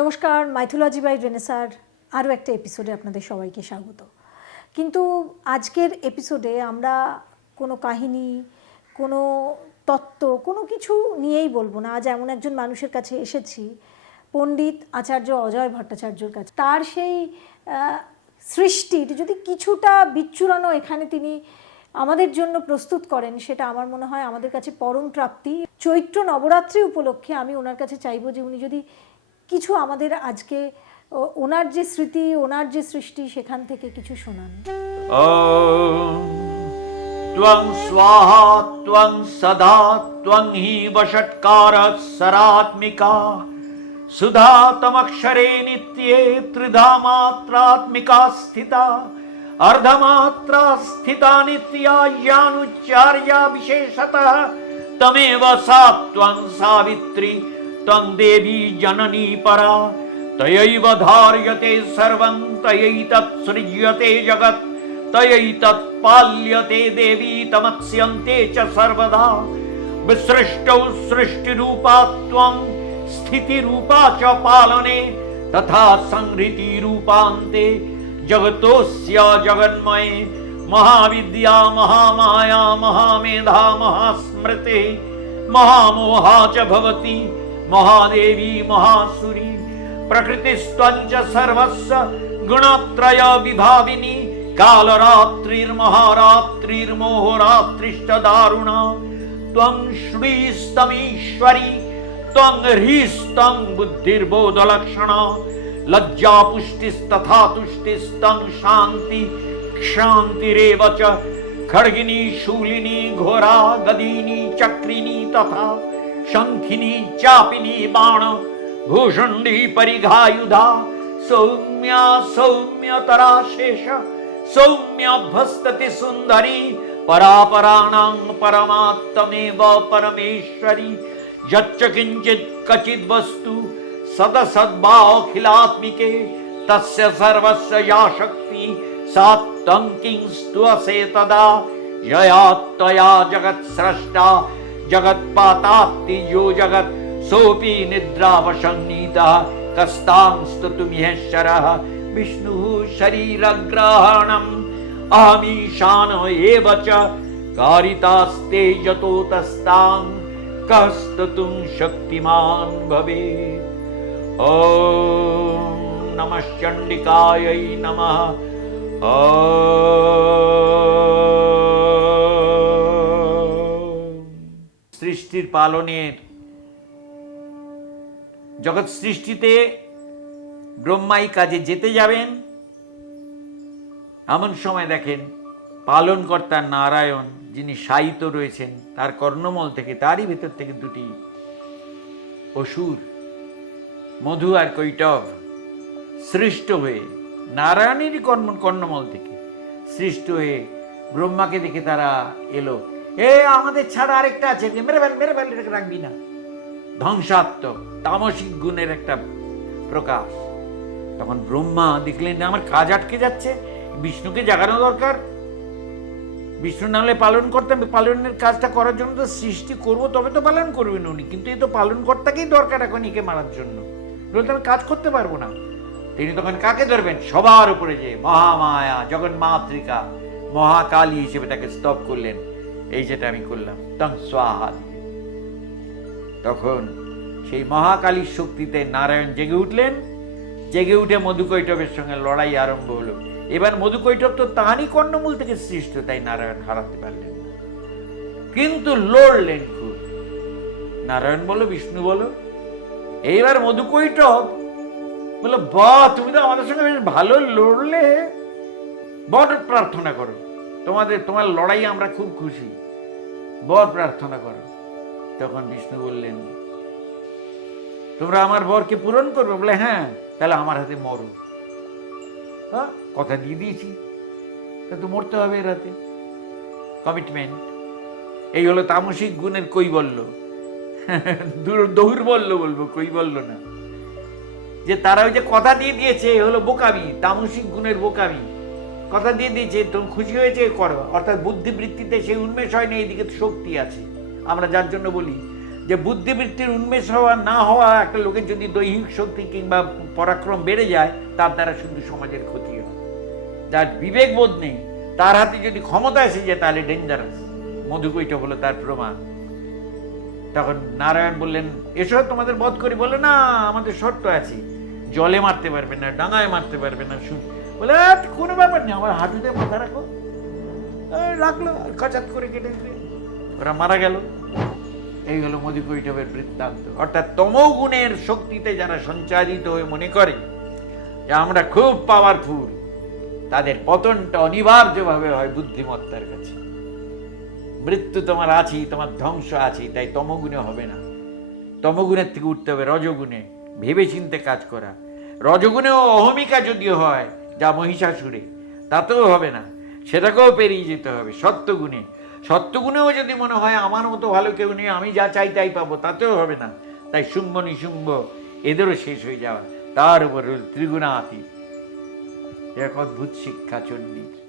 নমস্কার, mythology by রেনেসার আরও একটা এপিসোডে আপনাদের সবাইকে স্বাগত। কিন্তু আজকের এপিসোডে আমরা কোনো কাহিনী, কোনো তত্ত্ব, কোনো কিছু নিয়েই বলবো না। আজ এমন একজন মানুষের কাছে এসেছি, পণ্ডিত আচার্য অজয় ভট্টাচার্যর কাছে। তার সেই সৃষ্টির যদি কিছুটা বিচ্ছুরণও এখানে তিনি আমাদের জন্য প্রস্তুত করেন, সেটা আমার মনে হয় আমাদের কাছে পরম প্রাপ্তি। চৈত্র নবরাত্রি উপলক্ষে আমি ওনার কাছে চাইবো যে উনি যদি কিছু আমাদের আজকে ওনার যে স্মৃতি, ওনার যে সৃষ্টি, সেখান থেকে কিছু শোনান। ত্বং স্বাহা ত্বং সদা ত্বং হি বষটকার সরাত্মিকা সুধাতমক্ষরে নিত্যে ত্রিধা মাত্রাত্মিকা স্থিতা अर्धमात्रा स्थिता नित्या यानुच्चार्या विशेषतः तमेव सा त्वं सावित्री त्वं देवी जननी परा तयैव धार्यते सर्वं तयैतत् सृज्यते जगत् तयैतत् पाल्यते देवी तमत्स्यन्ते च सर्वदा विसृष्टौ सृष्टिरूपा त्वं स्थितिरूपा च पालने तथा संहृतिरूपान्ते जगतोस्य जगन्मये महाविद्या महामाया महामेधा महास्मृति महामोहा च भवति महादेवी महासुरी प्रकृतिस्त्वञ्च सर्वस्य गुणत्रय विभाविनी कालरात्रिर्महारात्रिर्मोहरात्रिश्च दारुणा त्वं श्रीस्तमीश्वरी त्वं ह्रीस्तं बुद्धिर्बोधलक्षणा लज्जा पुष्टिस्तथा तुष्टिस्तं शांति क्षान्तिरेव च खड्गिनी शूलिनी घोरा गदिनी चक्रिनी तथा शंखिनी चापिनी बाण भूषुंडी परिघायुधा सौम्या सौम्यतरा शेष सौम्य भस्तति सुंदरी परापराणां परमात्मेव परमेश्वरी यच्च किंचित् कचिद् वस्तु सदसद्भावखिलात्मिके तस्य सर्वस्य या शक्ति सा तं किंस्तुसे तदा यया त्वया जगत्स्रष्टा जगत्पातात्ति यो जगत् सोऽपि निद्रावशन्नीतः कस्तां स्तुतुमिहेश्वरः विष्णुः शरीरग्रहणम् अहमीशान एव च कारितास्ते यतो तस्तां कः स्तुतुं शक्तिमान् भवेत्। ओम नमः चंडिकायै नमः। সৃষ্টির পালনের জগৎ সৃষ্টিতে ব্রহ্মাই কাজে যেতে যাবেন, এমন সময় দেখেন পালনকর্তা নারায়ণ যিনি শায়িত রয়েছেন, তার কর্ণমল থেকে, তারই ভেতর থেকে দুটি অসুর মধু আর কৈটব সৃষ্ট হয়ে নারায়ণেরই কর্ণমল থেকে সৃষ্ট হয়ে ব্রহ্মাকে দেখে তারা এলো, আমাদের ছাড়া আরেকটা আছে, মেরে ফেল এটাকে রাখবি না। ধ্বংসাত্মক তামসিক গুণের একটা প্রকাশ। তখন ব্রহ্মা দেখলেন আমার কাজ আটকে যাচ্ছে, বিষ্ণুকে জাগানো দরকার। বিষ্ণু না হলে পালন করতাম, পালনের কাজটা করার জন্য তো সৃষ্টি করবো, তবে তো পালন করবেন উনি, কিন্তু এই তো পালন কর্তাকেই দরকার এখন একে মারার জন্য, আমি কাজ করতে পারবো না। তিনি তখন কাকে ধরবেন? সবার উপরে যে মহামায়া জগন্মাতৃকা মহাকালী হিসেবে তাকে স্তব করলেন, এই যেটা আমি করলাম তং স্বাহা। তখন সেই মহাকালীর শক্তিতে নারায়ণ জেগে উঠলেন, জেগে উঠে মধুকৈটবের সঙ্গে লড়াই আরম্ভ হলো। এবার মধুকৈটব তো তাঁরই কর্ণমূল থেকে সৃষ্ট, তাই নারায়ণ হারাতে পারলেন না, কিন্তু লড়লেন খুব। নারায়ণ বলো বিষ্ণু বলো, এইবার মধুকৈটব বললো বাহ, তুমি তো আমাদের সঙ্গে বেশ ভালো লড়লে, বড় প্রার্থনা করো, তোমার লড়াই আমরা খুব খুশি, বর প্রার্থনা করো। তখন বিষ্ণু বললেন তোমরা আমার বরকে পূরণ করবে? বলে হ্যাঁ, তাহলে আমার হাতে মরো। কথা দিয়ে দিয়েছি, তা তো মরতে হবে এর হাতে, কমিটমেন্ট। এই হলো তামসিক গুণের কৈবল্য, দৌর্বল্য বলবো, কৈবল্য না। যে তারা ওই যে কথা দিয়ে দিয়েছে, হলো বোকামি, তামসিক গুণের বোকামি। কথা দিয়ে দিয়েছে, তুমি খুশি হয়েছে করো, অর্থাৎ বুদ্ধিবৃত্তিতে সেই উন্মেষ হয় না, এইদিকে শক্তি আছে। আমরা যার জন্য বলি যে বুদ্ধিবৃত্তির উন্মেষ হওয়া না হওয়া একটা লোকের যদি দৈহিক শক্তি কিংবা পরাক্রম বেড়ে যায়, তার দ্বারা শুধু সমাজের ক্ষতি হয়। যার বিবেকবোধ নেই, তার হাতে যদি ক্ষমতা এসে যায়, তাহলে ডেঞ্জারাস। মধুকৈটব হলো তার প্রমাণ। তখন নারায়ণ বললেন, এসো তোমাদের বধ করি। বলে, না, আমাদের শর্ত আছে, জলে মারতে পারবে না, ডাঙায় মারতে পারবে না। বলে, কোনো ব্যাপার নেই, আমার হাঁটুতে মাথা রাখো। রাখলো, আর কাচাত করে কেটে দিলে, ওরা মারা গেল। এই হলো মধুকৈটবের বৃত্তান্ত। অর্থাৎ তমোগুণের শক্তিতে যারা সঞ্চারিত হয়ে মনে করে যে আমরা খুব পাওয়ারফুল, তাদের পতনটা অনিবার্যভাবে হয় বুদ্ধিমত্তার কাছে। মৃত্যু তোমার আছেই, তোমার ধ্বংস আছেই, তাই তমগুণে হবে না। তমগুণের থেকে উঠতে হবে রজগুণে, ভেবে চিন্তে কাজ করা। রজগুণেও অহমিকা যদিও হয়, যা মহিষাসুরে, তাতেও হবে না, সেটাকেও পেরিয়ে যেতে হবে। সত্যগুণে, সত্যগুণেও যদি মনে হয় আমার মতো ভালো কেউ নেই, আমি যা চাই তাই পাবো, তাতেও হবে না। তাই শুম্ভ নিশুম্ভ এদেরও শেষ হয়ে যাওয়া, তার উপর ত্রিগুণাতীত। এক অদ্ভুত শিক্ষা চণ্ডীর।